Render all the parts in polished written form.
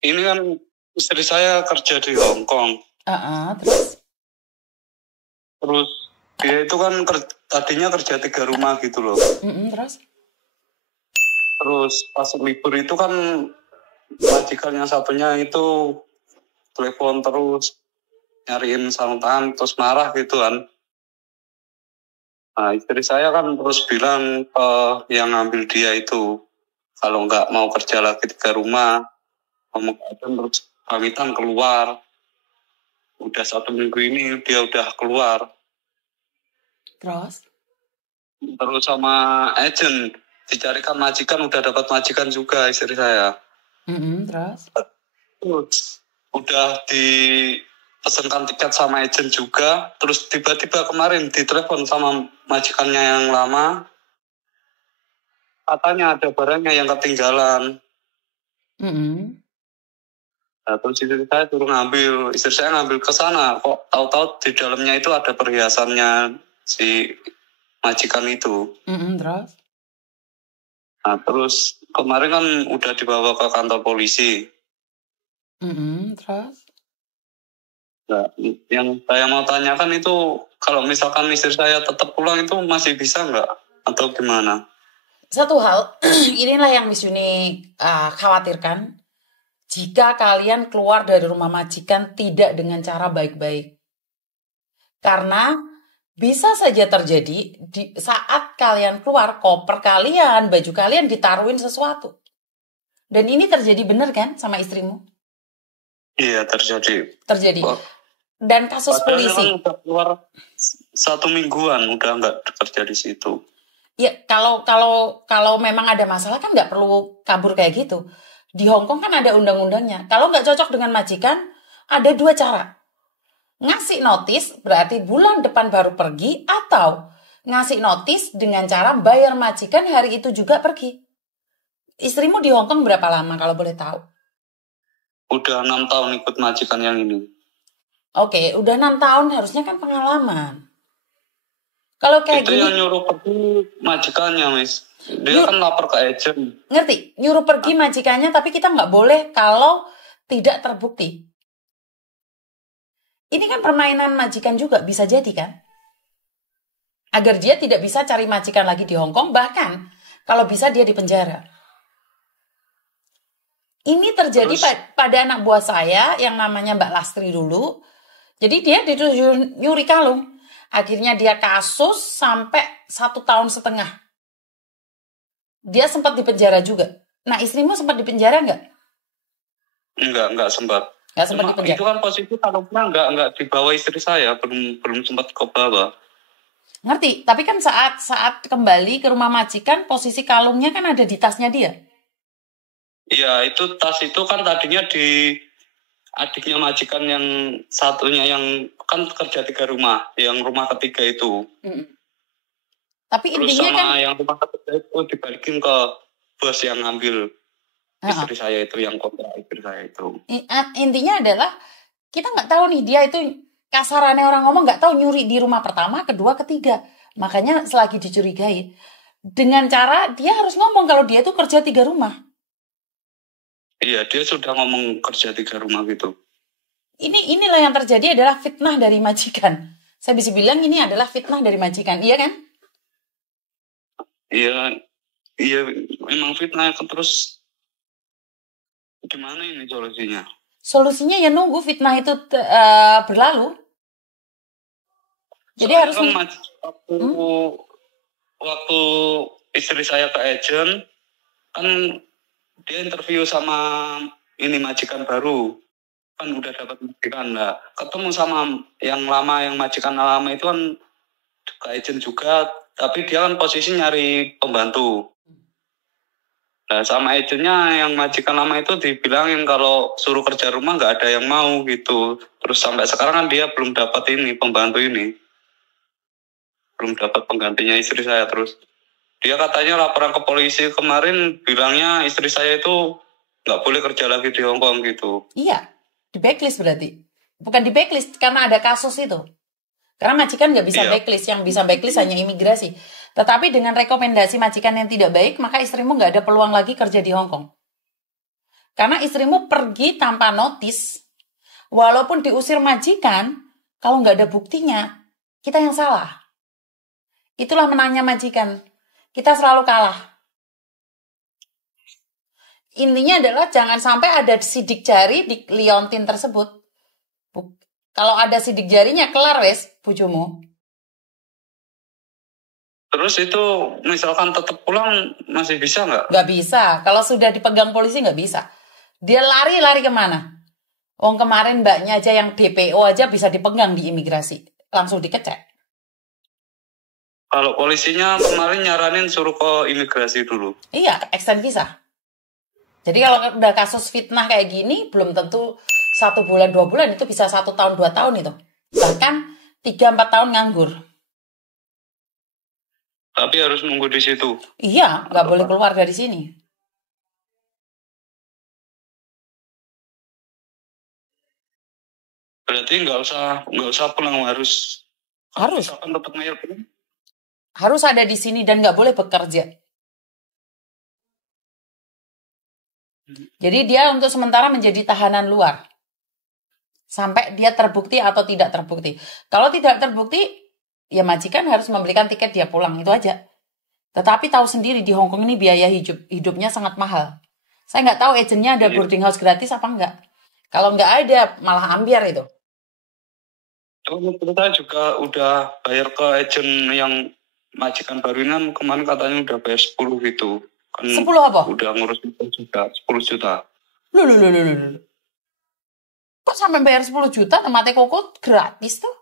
ini kan istri saya kerja di Hong Kong. Terus dia itu kan tadinya kerja 3 rumah gitu loh. Terus pas libur itu kan majikan yang satunya itu telepon terus nyariin sarung tangan terus marah gitu kan. Nah istri saya kan terus bilang yang ngambil dia itu kalau nggak mau kerja lagi 3 rumah, kamu terus pamitan keluar. Udah 1 minggu ini dia udah keluar. Terus sama agent dicarikan majikan, udah dapat majikan juga istri saya. Terus udah dipesankan tiket sama agent juga. Terus tiba-tiba kemarin ditelepon sama majikannya yang lama. Katanya ada barangnya yang ketinggalan. Nah, terus istri saya suruh ngambil. Istri saya ngambil ke sana. Kok tahu-tahu di dalamnya itu ada perhiasannya si majikan itu. Nah, terus kemarin kan udah dibawa ke kantor polisi. Nah, yang saya mau tanyakan itu kalau misalkan istri saya tetap pulang itu masih bisa nggak atau gimana? Satu hal, inilah yang Miss Yuni khawatirkan. Jika kalian keluar dari rumah majikan tidak dengan cara baik-baik. Karena bisa saja terjadi di saat kalian keluar, koper kalian, baju kalian ditaruhin sesuatu. Dan ini terjadi benar kan sama istrimu? Iya, terjadi. Dan kasus polisi. Udah keluar 1 mingguan, udah nggak kerja di situ. Ya, kalau memang ada masalah kan nggak perlu kabur kayak gitu. Di Hong Kong kan ada undang-undangnya. Kalau nggak cocok dengan majikan, ada 2 cara. Ngasih notis berarti bulan depan baru pergi, atau ngasih notis dengan cara bayar majikan hari itu juga pergi. Istrimu di Hong Kong berapa lama kalau boleh tahu? Udah 6 tahun ikut majikan yang ini. Oke, udah 6 tahun harusnya kan pengalaman. Kalau kayak itu gini, yang nyuruh pergi majikannya, Miss. Dia kan lapor ke agent. Ngerti? Nyuruh pergi majikannya, tapi kita nggak boleh kalau tidak terbukti. Ini kan permainan majikan juga, bisa jadi kan? Agar dia tidak bisa cari majikan lagi di Hong Kong, bahkan kalau bisa dia di penjara. Ini terjadi pada anak buah saya yang namanya Mbak Lastri dulu. Jadi dia dituduh nyuri kalung. Akhirnya dia kasus sampai 1,5 tahun. Dia sempat di penjara juga. Nah, istrimu sempat di penjara nggak? Enggak sempat. Nggak sempat di penjara. Itu kan posisi kalungnya enggak dibawa istri saya, belum sempat ke bawah. Ngerti, tapi kan saat kembali ke rumah majikan, posisi kalungnya kan ada di tasnya dia. Iya, itu tas itu kan tadinya di adiknya majikan yang satunya yang kan kerja 3 rumah, yang rumah ketiga itu. Tapi terus intinya sama kan yang rumah ketiga itu dibalikin ke bos yang ngambil istri saya itu, yang kontrak istri saya itu. Intinya adalah kita nggak tahu nih, dia itu kasarannya orang ngomong nggak tahu nyuri di rumah pertama, kedua, ketiga. Makanya selagi dicurigai, dengan cara dia harus ngomong kalau dia itu kerja 3 rumah. Iya, dia sudah ngomong kerja 3 rumah gitu. Inilah yang terjadi adalah fitnah dari majikan. Saya bisa bilang ini adalah fitnah dari majikan, iya kan? Iya, memang fitnah. Terus gimana ini solusinya? Solusinya ya nunggu fitnah itu berlalu. Jadi harus waktu istri saya ke agent kan dia interview sama ini majikan baru, kan udah dapat majikan. Nah, ketemu sama yang lama, yang majikan lama itu kan ke agent juga, tapi dia kan posisi nyari pembantu. Nah, sama agentnya yang majikan lama itu dibilangin kalau suruh kerja rumah nggak ada yang mau gitu. Terus sampai sekarang kan dia belum dapat ini pembantu ini, belum dapat penggantinya istri saya. Terus dia katanya laporan ke polisi kemarin bilangnya istri saya itu nggak boleh kerja lagi di Hong Kong gitu. Iya, di backlist berarti. Bukan di backlist karena ada kasus itu. Karena majikan nggak bisa backlist, yang bisa backlist hanya imigrasi. Tetapi dengan rekomendasi majikan yang tidak baik, maka istrimu nggak ada peluang lagi kerja di Hong Kong. Karena istrimu pergi tanpa notis. Walaupun diusir majikan, kalau nggak ada buktinya, kita yang salah. Itulah menangnya majikan. Kita selalu kalah. Intinya adalah jangan sampai ada sidik jari di liontin tersebut. Kalau ada sidik jarinya, kelar wes, bojomu. Terus itu misalkan tetap pulang masih bisa nggak? Nggak bisa. Kalau sudah dipegang polisi nggak bisa. Dia lari kemana? Kemarin mbaknya aja yang DPO aja bisa dipegang di imigrasi. Langsung dikecek. Kalau polisinya kemarin nyaranin suruh ke imigrasi dulu. Iya, extend visa. Jadi kalau udah kasus fitnah kayak gini, belum tentu 1 bulan, 2 bulan, itu bisa 1 tahun, 2 tahun itu. Bahkan 3-4 tahun nganggur. Tapi harus nunggu di situ. Iya, nggak boleh keluar dari sini. Berarti nggak usah pulang, harus misalkan tetap ngayal pulang. Harus ada di sini dan nggak boleh bekerja. Jadi dia untuk sementara menjadi tahanan luar. Sampai dia terbukti atau tidak terbukti. Kalau tidak terbukti, ya majikan harus membelikan tiket dia pulang, itu aja. Tetapi tahu sendiri di Hong Kong ini biaya hidupnya sangat mahal. Saya nggak tahu agennya ada boarding house gratis apa enggak. Kalau nggak ada, malah ambiar itu. Kita juga udah bayar ke agen yang majikan baru ini, kemarin katanya udah bayar 10 gitu. Kan 10 apa? Udah ngurus 10 juta. Loh. Kok sampai bayar 10 juta mate koko gratis tuh?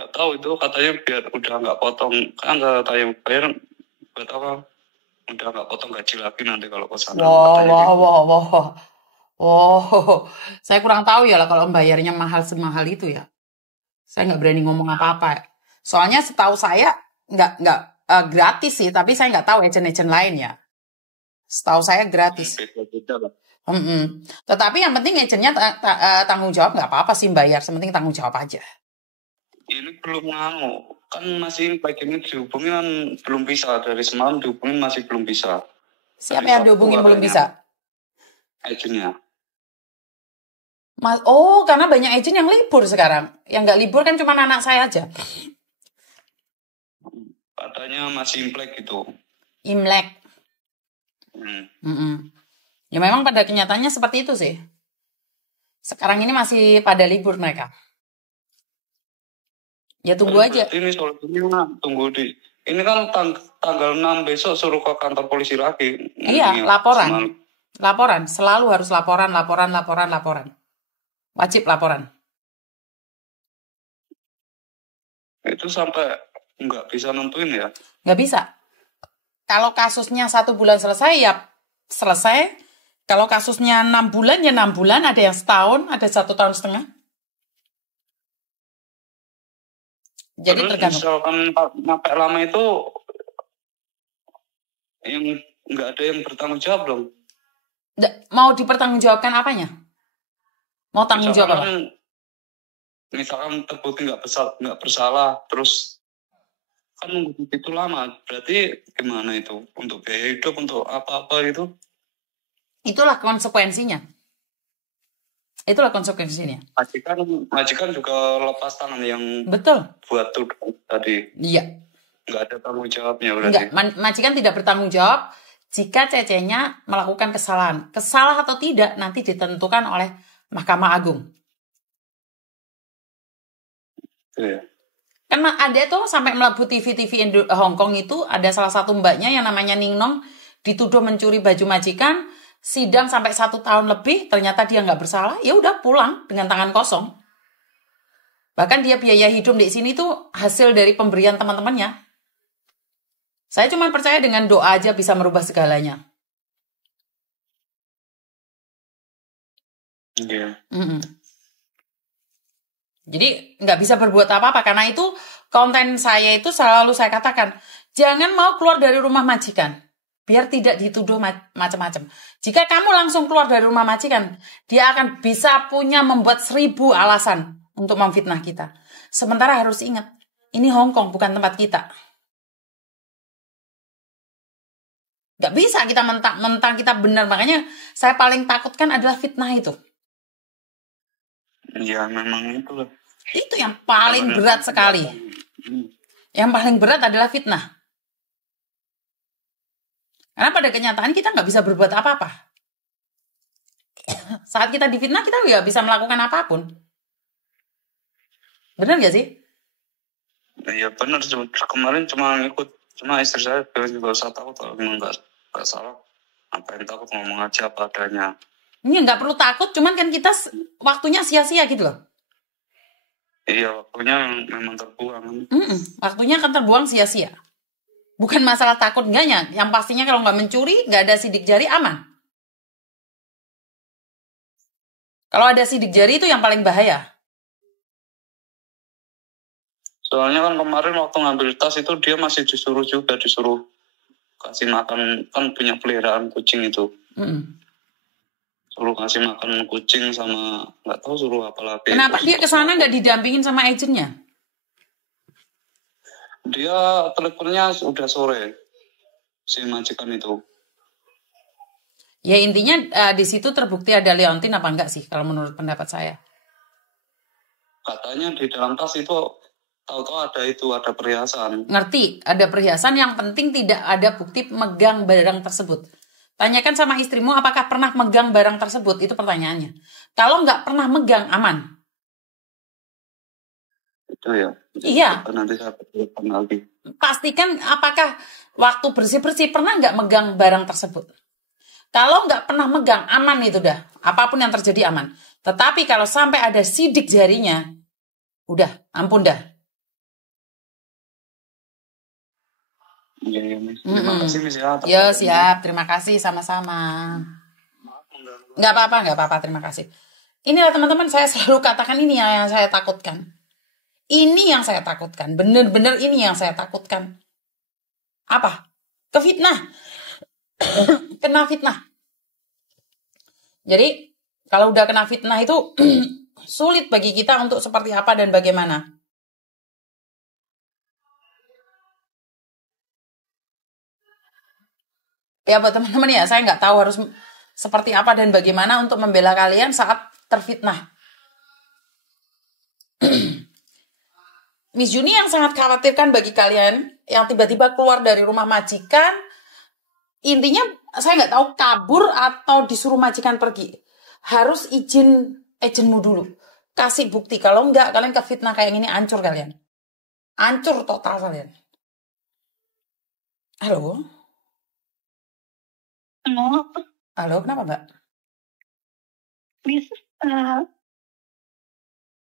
Gak tahu itu katanya biar udah nggak potong. Kan katanya bayar buat apa? Udah nggak potong gaji lagi nanti kalau ke sana. Wow. Saya kurang tahu ya lah kalau bayarnya mahal semahal itu ya. Saya nggak berani ngomong apa-apa. Soalnya setahu saya nggak gratis sih, tapi saya nggak tahu agent-agent lain ya. Setahu saya gratis. Tetapi yang penting agentnya tanggung jawab, nggak apa-apa sih bayar, penting tanggung jawab aja. Ini belum kan masih pagi ini dihubungin kan belum bisa, dari semalam dihubungin masih belum bisa. Siapa yang dihubungin belum bisa? Agentnya. Karena banyak agent yang libur sekarang. Yang nggak libur kan cuma anak saya aja. Katanya masih Imlek gitu. Imlek. Ya memang pada kenyataannya seperti itu sih. Sekarang ini masih pada libur mereka. Ya tunggu aja. Ini solusinya tunggu di. Ini kan tanggal 6 besok suruh ke kantor polisi lagi. Iya, laporan. Laporan, selalu harus laporan. Wajib laporan. Itu sampai nggak bisa nentuin ya? Nggak bisa. Kalau kasusnya 1 bulan selesai, ya selesai. Kalau kasusnya 6 bulan, ya 6 bulan. Ada yang setahun, ada 1 tahun setengah. Jadi terus tergantung. Misalkan sampai lama itu, yang nggak ada yang bertanggung jawab dong. Mau dipertanggungjawabkan apanya? Mau tanggung jawab apa? Misalkan terbukti nggak bersalah, terus kan nunggu itu lama, berarti gimana itu? Untuk biaya hidup, untuk apa-apa itu? Itulah konsekuensinya. Majikan juga lepas tangan yang betul buat tuh tadi. Iya. Nggak ada tanggung jawabnya berarti. Enggak, majikan tidak bertanggung jawab jika cecenya melakukan kesalahan. Kesalah atau tidak nanti ditentukan oleh Mahkamah Agung. Iya. Kan ada tuh sampai melebu TV Hong Kong itu, ada salah satu mbaknya yang namanya Ning Nong dituduh mencuri baju majikan, sidang sampai 1 tahun lebih, ternyata dia nggak bersalah, ya udah pulang dengan tangan kosong. Bahkan dia biaya hidup di sini tuh hasil dari pemberian teman-temannya. Saya cuma percaya dengan doa aja bisa merubah segalanya. Iya. Jadi nggak bisa berbuat apa-apa, karena itu konten saya itu selalu saya katakan, jangan mau keluar dari rumah majikan, biar tidak dituduh macam-macam. Jika kamu langsung keluar dari rumah majikan, dia akan bisa membuat 1000 alasan untuk memfitnah kita. Sementara harus ingat, ini Hong Kong bukan tempat kita. Nggak bisa kita mentang-mentang kita benar. Makanya saya paling takutkan adalah fitnah itu. Ya memang itu lah. Itu yang paling berat sekali. Yang paling berat adalah fitnah. Karena pada kenyataan kita nggak bisa berbuat apa-apa. Saat kita difitnah, kita nggak bisa melakukan apapun. Benar nggak sih? Iya benar. Kemarin cuma istri saya bilang juga saya takut kalau memang nggak salah. Apa yang takut ngomong aja apa adanya. Ini nggak perlu takut, cuman kan kita waktunya sia-sia gitu loh. Iya, waktunya memang terbuang. Waktunya akan terbuang sia-sia. Bukan masalah takut enggaknya. Yang pastinya kalau nggak mencuri, nggak ada sidik jari, aman. Kalau ada sidik jari itu yang paling bahaya. Soalnya kan kemarin waktu ngambil tas itu dia masih disuruh kasih makan, kan punya peliharaan kucing itu. Suruh kasih makan kucing sama nggak tahu suruh apa lagi. Kenapa dia kesana nggak didampingin sama agennya? Dia teleponnya udah sore si majikan itu. Ya intinya di situ terbukti ada leontin apa enggak sih kalau menurut pendapat saya? Katanya di dalam tas itu tahu-tahu ada perhiasan. Ngerti, ada perhiasan, yang penting tidak ada bukti megang barang tersebut. Tanyakan sama istrimu apakah pernah megang barang tersebut, itu pertanyaannya. Kalau nggak pernah megang, aman. Itu ya? Iya. Nanti saya telepon lagi. Pastikan apakah waktu bersih-bersih pernah nggak megang barang tersebut. Kalau nggak pernah megang, aman itu dah. Apapun yang terjadi aman. Tetapi kalau sampai ada sidik jarinya, udah, ampun dah. Iya, terima kasih Miss ya. Ya siap, terima kasih sama-sama. Nggak apa-apa, terima kasih. Inilah teman-teman, saya selalu katakan ini yang saya takutkan. Ini yang saya takutkan, bener-bener ini yang saya takutkan. Apa? Kefitnah. Kena fitnah. Jadi, kalau udah kena fitnah itu sulit bagi kita untuk seperti apa dan bagaimana. Ya buat teman-teman ya, saya nggak tahu harus seperti apa dan bagaimana untuk membela kalian saat terfitnah. Miss Juni yang sangat khawatirkan bagi kalian yang tiba-tiba keluar dari rumah majikan, intinya saya nggak tahu kabur atau disuruh majikan pergi. Harus izin agenmu dulu. Kasih bukti, kalau enggak kalian kefitnah kayak gini, hancur kalian. Hancur total kalian. Halo? Halo. Halo, kenapa Mbak? Miss,